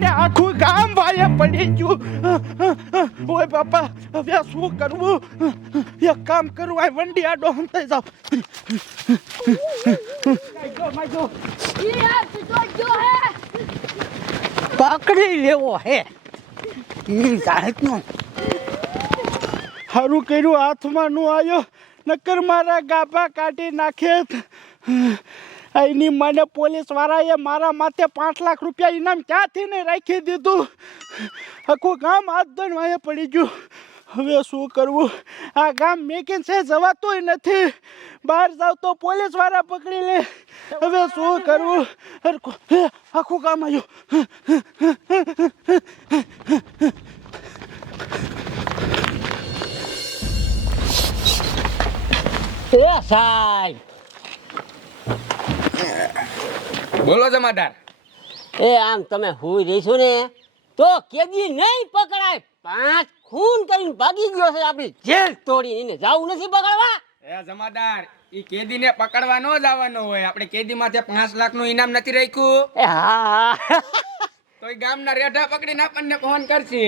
મને આખું ગામ ભાઈએ પડી ગયું. ઓય બાપા હવે શું કરવું? એક કામ કરું, આ વંડી આડો હંતાઈ જાવ. પકડી લેવો હે સારું કર્યું હાથમાં નું આવ્યો, નકર મારા ગાભા કાઢી નાખે. એની મને પોલીસ વાળાએ મારા માથે 5 લાખ રૂપિયા ઇનામ ક્યાંથી ને રાખી દીધું. આખું ગામ હાથ ધોઈને વાંહે પડી ગયું. હવે શું કરવું? આ ગામ મેકીને છે જવાતુંય નથી. બહાર જાવ તો પોલીસ વાળા પકડી લે. હવે શું કરવું? આખું ગામ આવ્યું. એ સાહેબ, બોલો જમાદાર. એ આમ તમે હુઈ રહીશું ને તો કેદી નહીં પકડાય. 5 ખૂન કરીને ભાગી ગયો છે, આપણી જેલ તોડી એને જાવું નથી પકડવા. એ જમાદાર, ઈ કેદીને પકડવા ન જવાનો હોય. આપણે કેદી માથે 5 લાખનું ઇનામ નથી રાખ્યું. એ હા તો ઈ ગામના રેઢા પકડીને આપણને ફોન કરશે.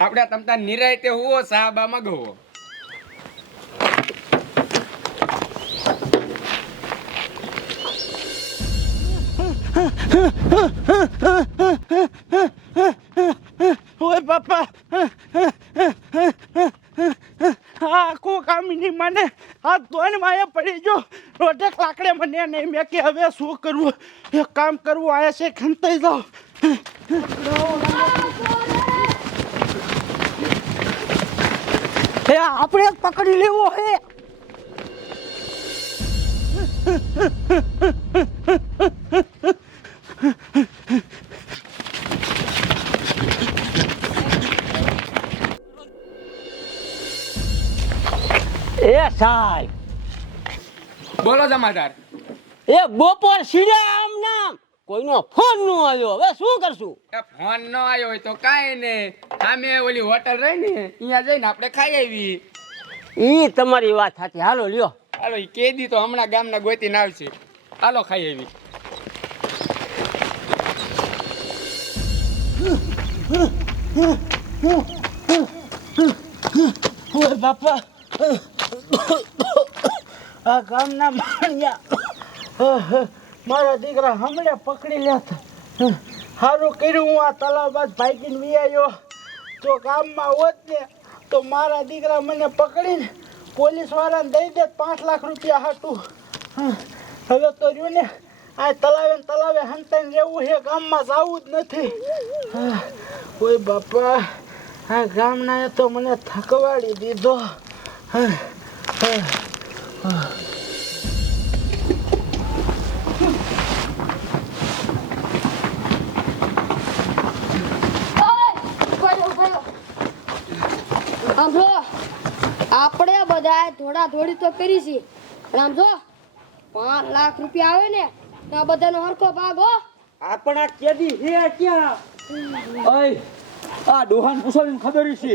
આપણે તમતા નિરાયતે હુવો સાહેબા મગવો. ઓય બાપા, આખું કામની મને હાથ ધોઈને વાંહે પડી ગયો. રોટેક લાકડે મને નહીં મેં કે હવે શું કરવું? એક કામ કરવું, આયા છે ખંતાઈ જાવ. એ આપણે જ પકડી લેવો હે. એ સાહેબ, બોલો જમાદાર. એ બપોર સીધા આમ નામ કોઈનો ફોન નો આવ્યો. હવે શું કરશું? એ ફોન ન આવ્યો હોય તો કાંઈ નહીં, સામે ઓલી હોટલ રહી ને અહીંયા જઈને આપણે ખાઈ આવી. ઈ તમારી વાત સાચી. હાલો લ્યો. હાલો, ઈ કેદી તો હમણાં ગામના ગોતીને આવશે. હાલો ખાઈ આવી. ઓય બાપા, આ ગામના માણિયા મારા દીકરા હમણાં પકડી લેતા. સારું કર્યું હું આ તલાવ બાદ ભાગીને વી આવ્યો. જો ગામમાં હોત ને તો મારા દીકરા મને પકડીને પોલીસ વાળાને દઈ દે 5 લાખ રૂપિયા હાટું. હવે તો રહ્યું ને આ તલાવે હંતાઈને રહેવું છે, ગામમાં જવું જ નથી. ઓય બાપા, આ ગામના તો મને થકવાડી દીધો. આમ જો આપણે બધા થોડા થોડી તો કરી છે, પણ આમ જો 5 લાખ રૂપિયા આવે ને તો આ બધાનો હરખો ભાગ હો. આપણા કેદી હે ક્યાં? ઓય, આ ડોહાન પૂછોને ખબર છે.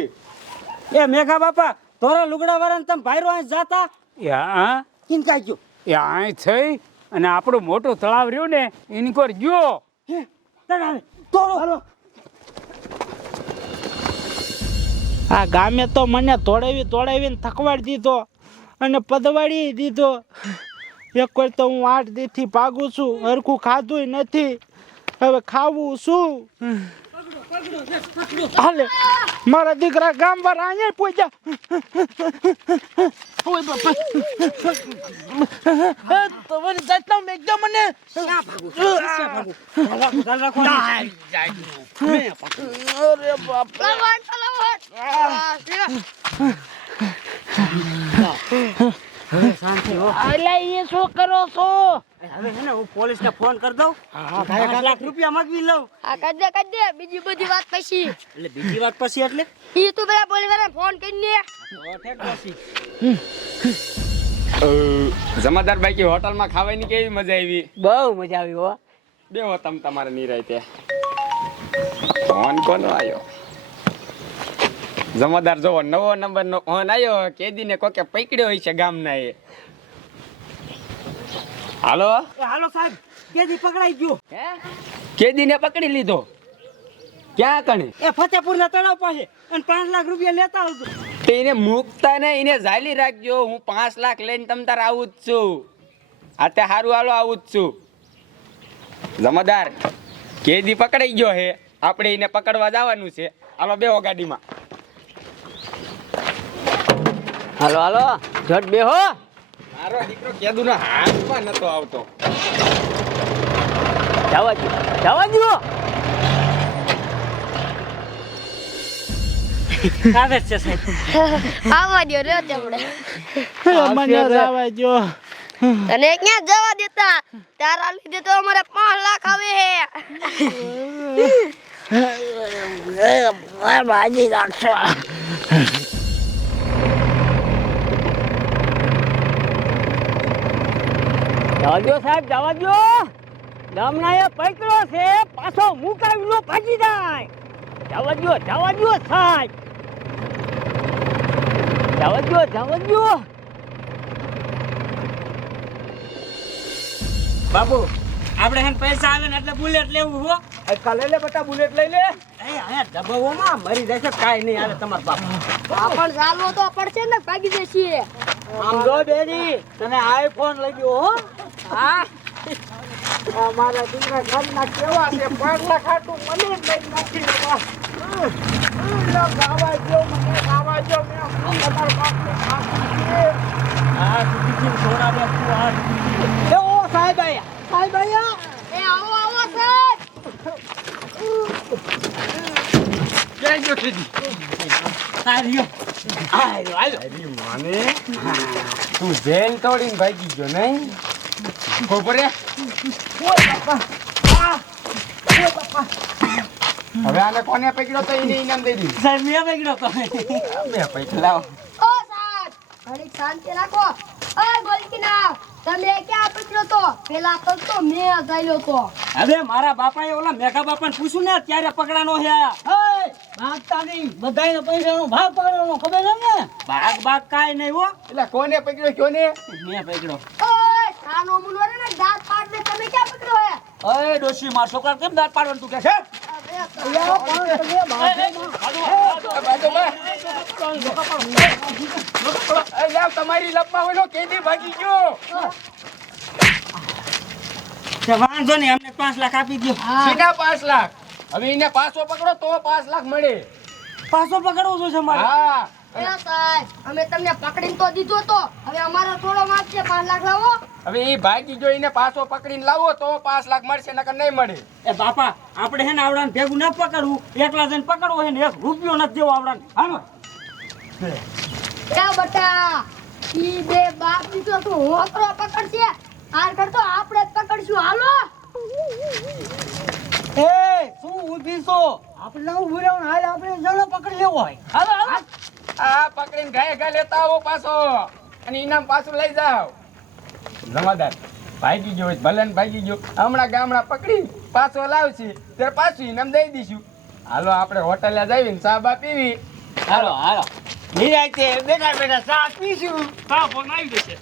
એ મેઘા બાપા, તોરા લુગડા વાળાને તમે ભાઈરો અહીં જાતા યા કિન કાજો એ આય થઈ અને આપણું મોટું તળાવ રહ્યું ને એની કોર ગયો. હે તણાવે તોરો હાલો. આ ગામે તો મને તોડાવીને થકવાડી દીધો અને પદવાડી દીધો. એક વાર તો હું 8 દીથી ભાગું છું, હરખું ખાધું નથી. હવે ખાવું શું? હાલે મારા દીકરા ગામ વાળા અહીંયા પહોંચ્યા. ઓય બાપા, તમારી જાતના મેઘા મને અરે બાપા. શાંતિ હો. અલા એ શું કરો છો? હવે છે ને હું પોલીસને ફોન કરી દઉં. 5 લાખ રૂપિયા માંગવી લઉં. આ કર દે બીજી બધી વાત પછી. એટલે બીજી વાત પછી એટલે ઈ તું પેલા પોલીસવાળાને ફોન કરીને ઠેક પછી જમાદાર બાકી હોટલમાં ખાવાની કેવી મજા આવી? બહુ મજા આવી હો. બેહો તમ તમારે નિરાયતે. ફોન કોનો આવ્યો? જમાદાર જોવો, નવો નંબરનો ફોન આવ્યો. કેદીને કોકે પકડ્યો હોય છે ગામના એ. હાલો, એ હાલો સાહેબ, કેદી પકડાઈ ગયો. હે? કેદીને પકડી લીધો. ક્યાં કણે એ ફતેપુરના તળાવ પાસે અને 5 લાખ રૂપિયા લેતા આવજો. તે એને મૂકતા ને એને ઝાલી રાખજો. હું 5 લાખ લઈને તમ તાર આવું જ છું. આતે હારું હાલો આવું જ છું. જમાદાર કેદી પકડાઈ ગયો હે, આપણે એને પકડવા જવાનું છે. હાલો બેહો ગાડીમાં. હાલો હાલો ઝટ બેહો. મારો દીકરો કેદુના હાથમાં નતો આવતો. જવા દો જવા દો. આવે છે સાહેબ. આવવા દ્યો રે તમને. મને જવા દો. તને ક્યાં જવા દેતા? તારા લીધે તો અમારે 5 લાખ આવે હે. બાજી રાખશો. જવા દો સાહેબ જવા દો. ગામનાએ પકડ્યો છે, પાછો મુકાવીનો ભાગી જાય. જવા દો સાહેબ. જવા દો. બાપુ આપણે હે પૈસા આવે ને એટલે બુલેટ લેવું હો. કાલે લે બટા બુલેટ લઈ લે. એ આ દબાવોમાં મરી જાય છે, કાઈ નહીં હાલે તમાર બાપુ. આપણ ચાલવો તો પડશે ને, ભાગી જઈએ. આમ જો બેની તને આઈફોન લઈ ગયો હો. હા મારા દીકરા ઘરના કેવા છે, 5 લાખ આટું મને જ લઈ નાખી દેવા. ગાવા જો મને ગાવા જો. મેં તમારા બાપને ખાધું છે. આ બીજી સોના દે તું આ એ ઓ સાહેબ આયા. એ આવો આવો સાહેબ. ક્યાં ગયો કેદી? આર્યો. અરે માને તું જેલ તોડીને ભાગી ગયો નહીં? ખબર હે? હવે આને કોને પકડ્યો તો એને ઇનામ દઈ દીધું. સાહેબ મેં પકડ્યો તો. બે પૈસા લાવો. ઓ સાહેબ, ઘડીક શાંતિ રાખો. ઓય બોલકી ના, તમે ક્યાં પકડ્યો તો? પેલા તો મેં જાયલો તો. હવે મારા બાપાએ ઓલા મેઘા બાપાને પૂછ્યું ને ત્યારે પકડાનો છે. ભાગતા નહીં, બધાયનો પૈસાનો ભાગ પકડવાનો ખબર છે ને? ભાગ કાઈ નહીં હો. એટલે કોને પકડ્યો કયો ને? મેં પકડ્યો. ઓય સાનો મુનો રે ને દાંત પાડ દે, તમે ક્યાં પકડ્યો હે? અરે ડોશી માર છોકરા કેમ દાંત પાડવાનું તું કે છે? તમારી લપમાં હોય કેદી ભાગી ગયો. તે વાંધો નહીં, અમને 5 લાખ આપી દો. સીધા 5 લાખ. હવે એને પાછો પકડો તો 5 લાખ મળે. પાછો પકડવો છે મારે. હા એ સાહેબ, અમે તમને પકડીને તો દીધો તો, હવે અમારો થોડો માગ છે, 5 લાખ લાવો. હવે એ ભાગી ગયો, એને પાછો પકડીને લાવો તો 5 લાખ મળશે, નકર નહીં મળે. એ બાપા આપણે હે ને આવડાને ભેગું ન પકડવું, એકલા જઈને પકડવો હે ને 1 રૂપિયો નથી દેવો આવડાને. હાલો એ બટા, ઈ બે બાપ દીકરો તું હોકરો પકડશે, આર કરતો આપણે જ પકડશું. હાલો એ શું ઊભી છો? આપણે ઊભી રહેવું ને હાલ આપણે જણો પકડી લેવો હોય. હાલો આ પકડીને ઘાય ઘા લેતા આવો પાછો અને ઇનામ પાછું લઈ જાઓ. જમાદાર ભાગી ગયો હોય, ભલે ને ભાગી ગયો, હમણાં ગામડા પકડી પાછો લાવશે ત્યારે પાછું ઇનામ દઈ દઈશું. હાલો આપણે હોટલે જઈને ચા બા પીવી. હાલો નિરાંતે બેઠા ચા પીશું. ચા પણ આવી જશે.